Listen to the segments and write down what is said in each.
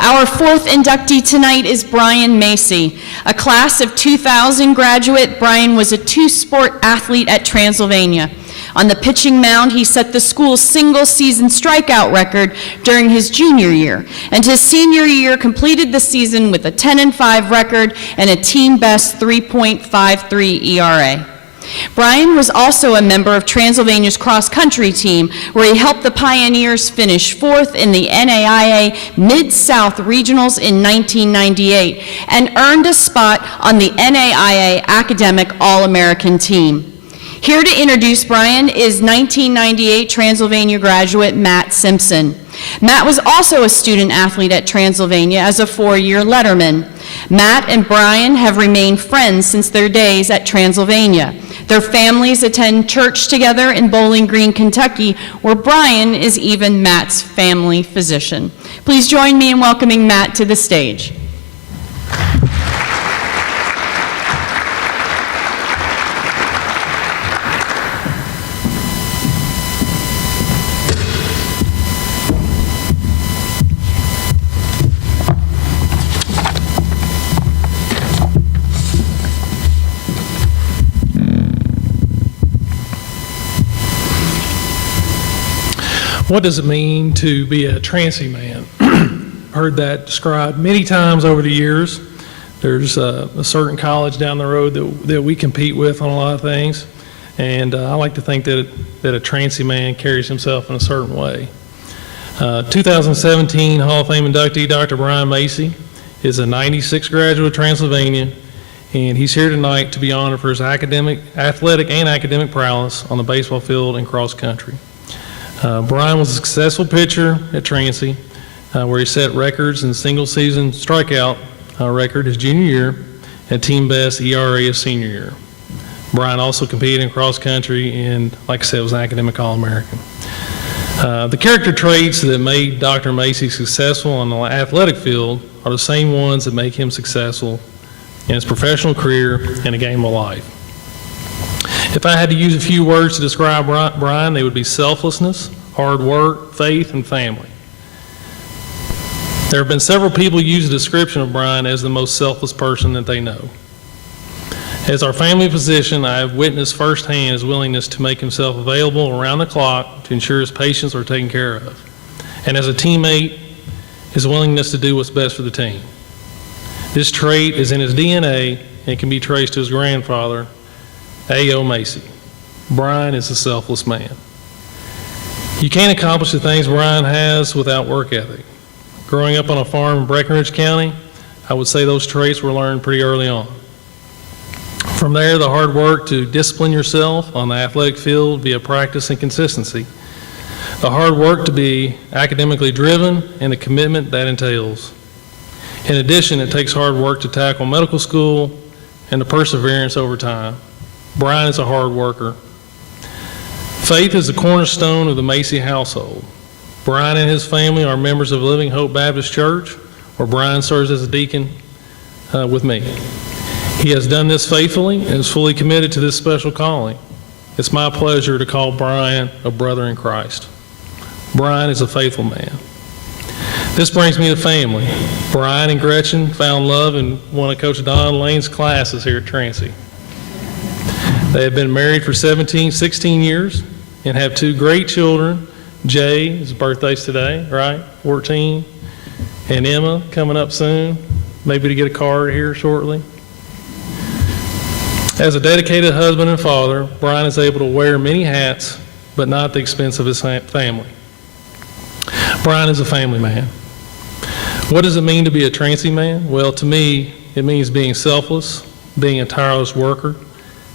Our fourth inductee tonight is Brian Macy. A class of 2000 graduate, Brian was a two-sport athlete at Transylvania. On the pitching mound, he set the school's single-season strikeout record during his junior year, and his senior year completed the season with a 10-5 record and a team-best 3.53 ERA. Brian was also a member of Transylvania's cross-country team, where he helped the Pioneers finish fourth in the NAIA Mid-South Regionals in 1998 and earned a spot on the NAIA Academic All-American team. Here to introduce Brian is 1998 Transylvania graduate Matt Simpson. Matt was also a student athlete at Transylvania as a four-year letterman. Matt and Brian have remained friends since their days at Transylvania. Their families attend church together in Bowling Green, Kentucky, where Brian is even Matt's family physician. Please join me in welcoming Matt to the stage. What does it mean to be a Transy man? Heard that described many times over the years. There's a certain college down the road that we compete with on a lot of things, and I like to think that a Transy man carries himself in a certain way. 2017 Hall of Fame inductee Dr. Brian Macy is a 96 graduate of Transylvania, and he's here tonight to be honored for his athletic and academic prowess on the baseball field and cross country. Brian was a successful pitcher at Transy, where he set records in single-season strikeout record his junior year and team-best ERA his senior year. Brian also competed in cross-country and, like I said, was an academic All-American. The character traits that made Dr. Macy successful on the athletic field are the same ones that make him successful in his professional career and a game of life. If I had to use a few words to describe Brian, they would be selflessness, hard work, faith, and family. There have been several people use the description of Brian as the most selfless person that they know. As our family physician, I have witnessed firsthand his willingness to make himself available around the clock to ensure his patients are taken care of. And as a teammate, his willingness to do what's best for the team. This trait is in his DNA and can be traced to his grandfather, A.O. Macy. Brian is a selfless man. You can't accomplish the things Brian has without work ethic. Growing up on a farm in Breckenridge County, I would say those traits were learned pretty early on. From there, the hard work to discipline yourself on the athletic field via practice and consistency. The hard work to be academically driven and the commitment that entails. In addition, it takes hard work to tackle medical school and the perseverance over time. Brian is a hard worker. Faith is the cornerstone of the Macy household. Brian and his family are members of Living Hope Baptist Church, where Brian serves as a deacon with me. He has done this faithfully and is fully committed to this special calling. It's my pleasure to call Brian a brother in Christ. Brian is a faithful man. This brings me to family. Brian and Gretchen found love in one of Coach Don Lane's classes here at Transy. They have been married for 16 years and have two great children. Jay, his birthday's today, right? 14. And Emma coming up soon, maybe to get a card here shortly. As a dedicated husband and father, Brian is able to wear many hats, but not at the expense of his family. Brian is a family man. What does it mean to be a Transy man? Well, to me, it means being selfless, being a tireless worker,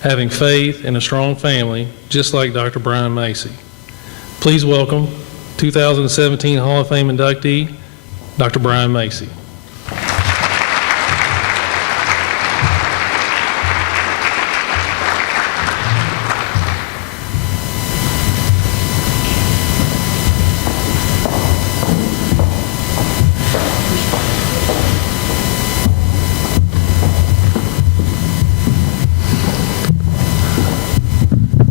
having faith in a strong family, just like Dr. Brian Macy. Please welcome 2017 Hall of Fame inductee, Dr. Brian Macy.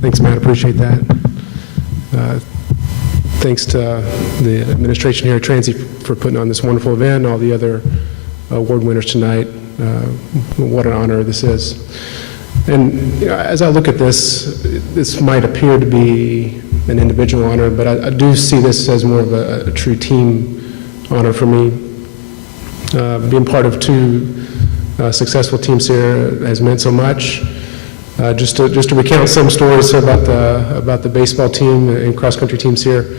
Thanks, Matt. Appreciate that. Thanks to the administration here at Transy for putting on this wonderful event, all the other award winners tonight. What an honor this is. And as I look at this, this might appear to be an individual honor, but I do see this as more of a true team honor for me. Being part of two successful teams here has meant so much. Just to recount some stories about the baseball team and cross-country teams here.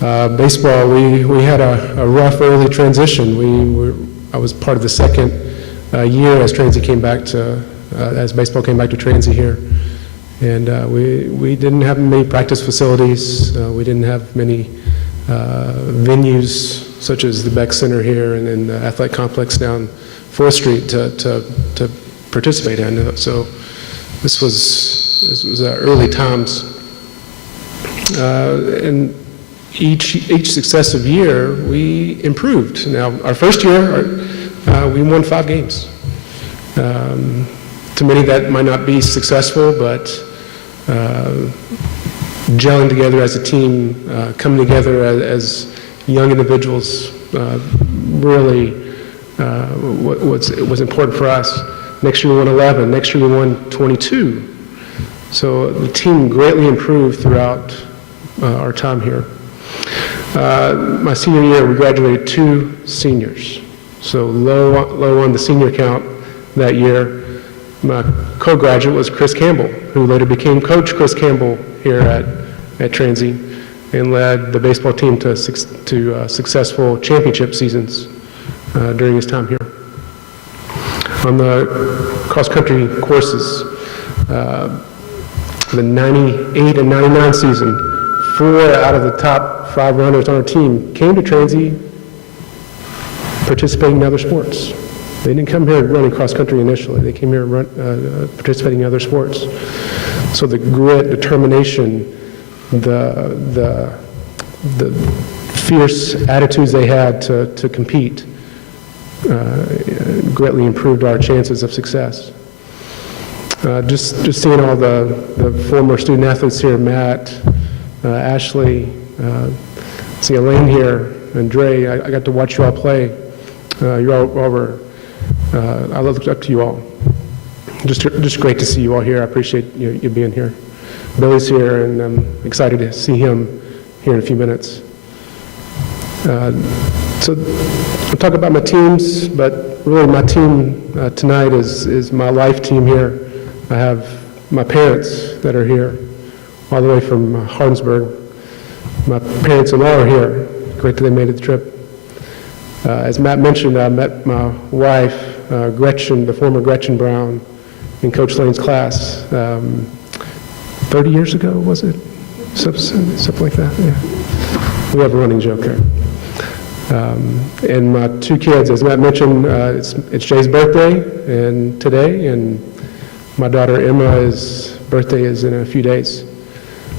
Baseball, we had a rough early transition. I was part of the second year as Transy came back to, as baseball came back to Transy here. And we didn't have many practice facilities. We didn't have many venues such as the Beck Center here and then the athletic complex down 4th Street to participate in. So this was early times. And each successive year, we improved. Now, our first year, we won 5 games. To many, that might not be successful, but gelling together as a team, coming together as young individuals, really was important for us. Next year we won 11. Next year we won 22. So the team greatly improved throughout our time here. My senior year, we graduated 2 seniors. So low on the senior count that year. My co-graduate was Chris Campbell, who later became Coach Chris Campbell here at Transy and led the baseball team to successful championship seasons during his time here. On the cross-country courses, the 98 and 99 season, 4 out of the top 5 runners on our team came to Transy participating in other sports. They didn't come here running cross-country initially. They came here participating in other sports. So the grit, determination, the fierce attitudes they had to compete greatly improved our chances of success. Just seeing all the former student athletes here, Matt, Ashley, see Elaine here, and Dre, I got to watch you all play. You all were, I looked up to you all. Just great to see you all here. I appreciate you being here. Billy's here, and I'm excited to see him here in a few minutes. So I'll talk about my teams, but really my team tonight is my life team here. I have my parents that are here, all the way from Hardinsburg. My parents-in-law are here. Great that they made the trip. As Matt mentioned, I met my wife, Gretchen, the former Gretchen Brown, in Coach Lane's class 30 years ago, was it? Something like that, yeah. We have a running joke there. And my 2 kids, as Matt mentioned, it's Jay's birthday today, and my daughter Emma's birthday is in a few days.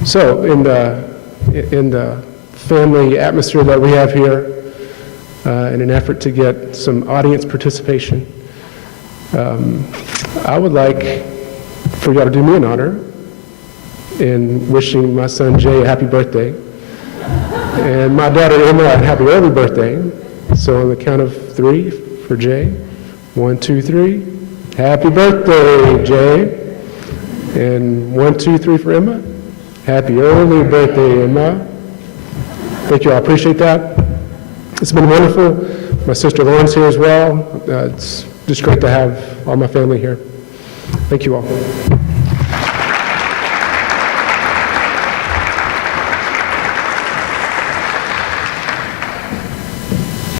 So in the family atmosphere that we have here, in an effort to get some audience participation, I would like for y'all to do me an honor in wishing my son Jay a happy birthday, and my daughter Emma a happy early birthday. So on the count of 3 for Jay, 1, 2, 3, happy birthday, Jay, and 1, 2, 3 for Emma, happy early birthday, Emma. Thank you all, appreciate that. It's been wonderful. My sister Lauren's here as well. It's just great to have all my family here. Thank you all.